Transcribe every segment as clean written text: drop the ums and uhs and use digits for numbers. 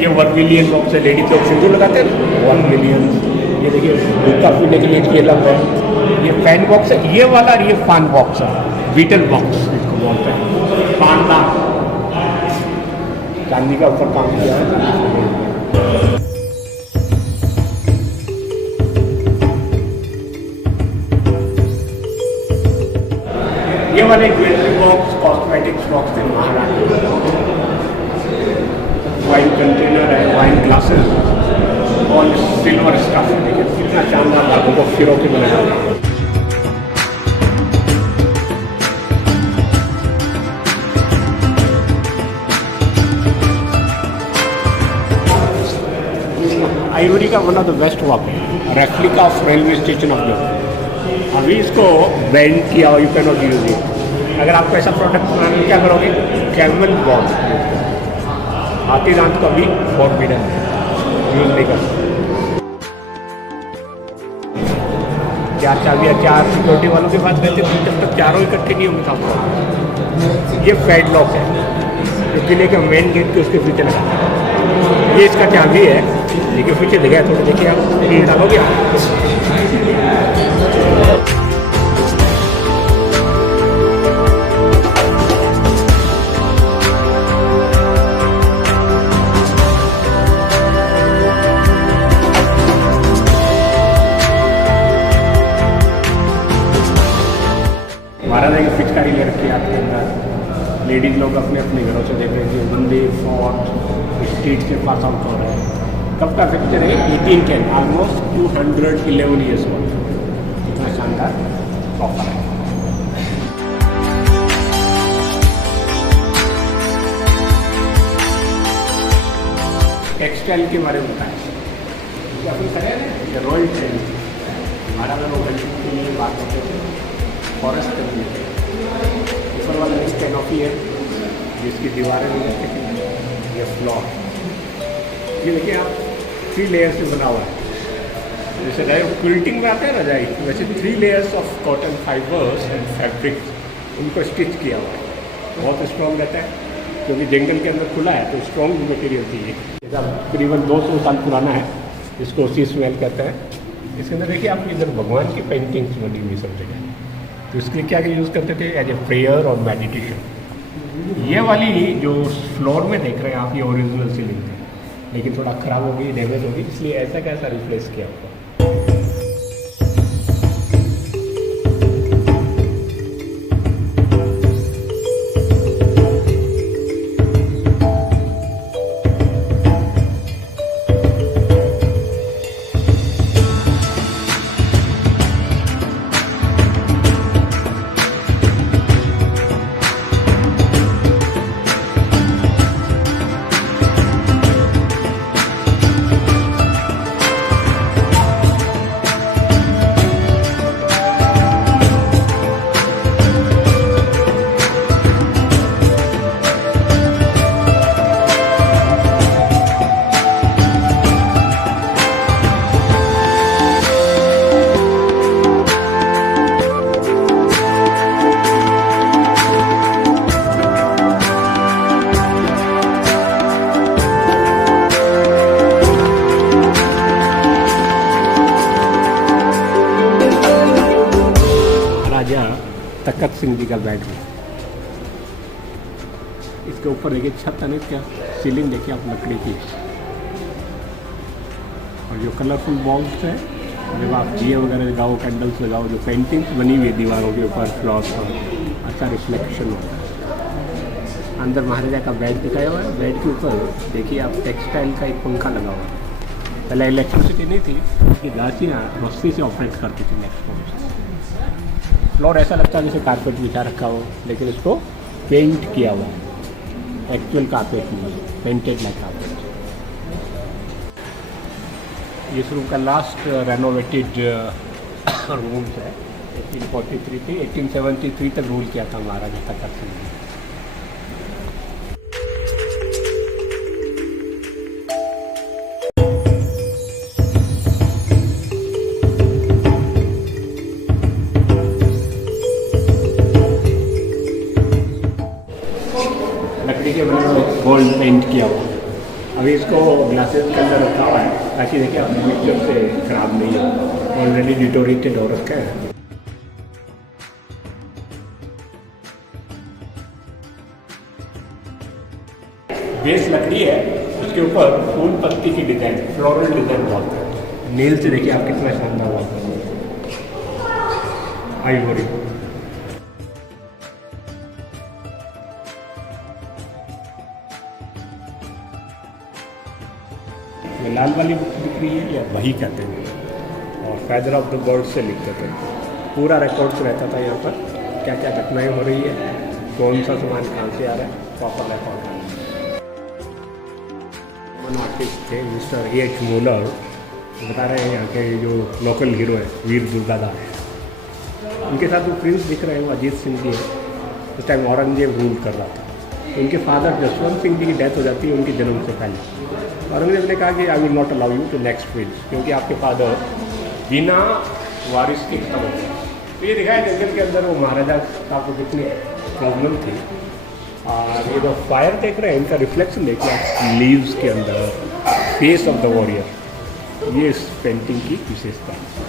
ये 1 million box है, ladies लोग सिंदूर लगाते हैं 1 मिलियन। ये देखिए गुटखा पीने के लिए खेला हुआ है। ये फैन बॉक्स है ये वाला, और ये फान बॉक्स है, बीटल बॉक्स इसको बोलते हैं। पांडा चांदी का ऊपर काम किया है। ये वाले ज्वेलरी बॉक्स कॉस्मेटिक्स बॉक्स थे महाराष्ट्र। वाइन कंटेनर है, वाइन ग्लासेस और सिल्वर स्टफ है। देखिए कितना शानदार धागों को फिरो के बनाया है। आइवरी का one of the best work है, replica of railway station of the. अभी इसको बैंड किया और you can not use it. अगर आपको ऐसा प्रोडक्ट बनाना है क्या करोगे? कैमल बॉन्ड हाथी दांत का भी फॉरबिडन है, यूज नहीं कर सकते। 4 चाबियाँ 4 सिक्योरिटी वालों के पास रहते थे, जब तक चारों इकट्ठे नहीं होंगे काम। ये पैड लॉक है, जो किले के मेन गेट के उसके पीछे लगा है। ये इसका चाबी है, देखिए पीछे दिखा है, थोड़ा देखिए आप कील डालोगे आप। महाराजा की पिचकारी ले रखी है आपके अंदर। लेडीज लोग अपने अपने घरों से देख रहे हैं। वंदे फोर्ट स्ट्रीट के पास आउट हो रहा है। कब का पिक्चर है? 1810, ऑलमोस्ट 211 ईयर्स ओल्ड। इतना शानदार ऑफर है। टेक्सटाइल के बारे में बताएं। अपन करें रॉयल ट्रेन महाराजा लोग के लिए बात करते थे। फॉरेस्ट करनी है, ऊपर वाला एक कैनोपी है जिसकी दीवारें भी रखी थी। ये फ्लोर, ये देखिए आप 3 लेयर से बना हुआ है। जैसे रजाई क्विल्टिंग में आते हैं रजाई, वैसे 3 layers of cotton fibres and fabric उनको स्टिच किया हुआ है। बहुत स्ट्रॉन्ग रहता है क्योंकि जंगल के अंदर खुला है, तो स्ट्रॉन्ग मटेरियल चाहिए। तकरीबन 200 साल पुराना है, इसको शीश महल कहते हैं। इसके अंदर देखिए आप इधर भगवान की पेंटिंग्स बनी हुई सब जगह। तो इसके क्या यूज़ करते थे? एज ए प्रेयर और मेडिटेशन। ये वाली जो फ्लोर में देख रहे हैं आप, ये ओरिजिनल सीलिंग थी, लेकिन थोड़ा ख़राब हो गई, डैमेज हो गई, इसलिए ऐसा कैसा रिप्लेस किया होगा। तखत सिंह जी का बेडरूम। इसके ऊपर देखिए छत है, क्या सीलिंग देखिए आप लकड़ी की, और जो कलरफुल बॉल्स है, जब आप दिए वगैरह लगाओ, कैंडल्स लगाओ, जो पेंटिंग्स बनी हुई है दीवारों के ऊपर, फ्लॉर्स पर अच्छा रिफ्लेक्शन होता है। अंदर महाराजा का बेड दिखाया हुआ है। बेड के ऊपर देखिए आप टेक्सटाइल का एक पंखा लगा हुआ है। पहले इलेक्ट्रिसिटी नहीं थी, कि गाछियाँ रस्सी से ऑपरेट करती थी नेक्स्ट। फ्लोर ऐसा लगता है जैसे कारपेट बिछा रखा हो, लेकिन इसको पेंट किया हुआ है। एक्चुअल कारपेट नहीं, पेंटेड लाइक कारपेट। इस रूम का लास्ट रेनोवेटेड रूम्स है। 1843 थी, 1873 तक रूल किया था महाराजा तखत सिंह ने। लकड़ी के बने हुए गोल्ड पेंट किया हुआ। अब अभी इसको ग्लासेस के अंदर रखा हुआ है ताकि देखिए आप मिक्सचर से खराब नहीं हो, ऑलरेडी डिटोरेटेड हो रखा है। बेस लकड़ी है, उसके ऊपर फूल पत्ती की डिजाइन, फ्लोरल डिजाइन बहुत है। नील से देखिए आप कितना शानदार हुआ आइवरी। ये लाल वाली बुक दिख रही है या वही कहते हैं, और फेदर ऑफ द बर्ड से लिखते थे। पूरा रिकॉर्ड्स रहता था यहाँ पर, क्या क्या घटनाएं हो रही है, कौन सा सामान कहाँ से आ रहा है, प्रॉपर रिकॉर्ड। आर्टिस्ट थे मिस्टर एच मोलर, बता रहे हैं यहाँ के जो लोकल हीरो है वीर दुर्गादास, उनके साथ जो प्रिंस दिख रहे हैं वो अजीत सिंह जी है। उस टाइम औरंगजेब रूल कर रहा था। उनके फादर जसवंत सिंह जी की डेथ हो जाती है उनके जन्म से पहले। औरंगजेब ने कहा कि I will not allow you to next prince, क्योंकि आपके फादर बिना वारिस के खत्म हो गए। तो ये दिखाया जंगल के अंदर वो महाराजा का कितनी प्रॉब्लम थी। और ये जो फायर देख रहे हैं इनका रिफ्लेक्शन देखिए लीव्स के अंदर, फेस ऑफ द वॉरियर, ये इस पेंटिंग की विशेषता है।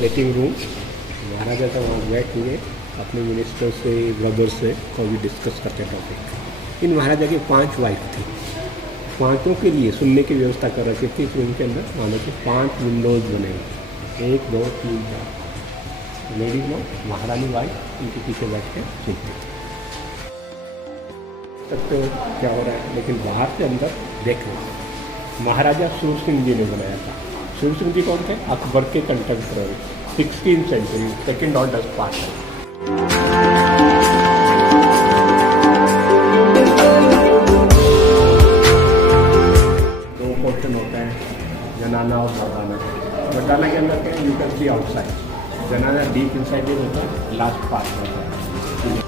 वेटिंग रूम, महाराजा था वहाँ बैठ हुए अपने मिनिस्टर से, ब्रदर से कोई भी डिस्कस करते टॉपिक। इन महाराजा की 5 वाइफ थी, 5 के लिए सुनने की व्यवस्था कर रखी थी। तो इनके अंदर मानो कि 5 विंडोज़ बने हुए, 1 2 3 4 लेडीज लोग, महारानी वाइफ इनके पीछे बैठ के सुनते थे। तब तो क्या हो रहा है, लेकिन बाहर से अंदर देख रहे महाराजा सूर सिंह जी ने बनाया था। सूर सिंह जी कौन थे? अकबर के contemporary, 16th century, second order part है। दो पोर्शन होता है, जनाना और मर्दाना। मर्दाना के अंदर क्या है, यू कैन सी आउटसाइड, जनाना डीप इनसाइड होता है, लास्ट पार्ट होता है।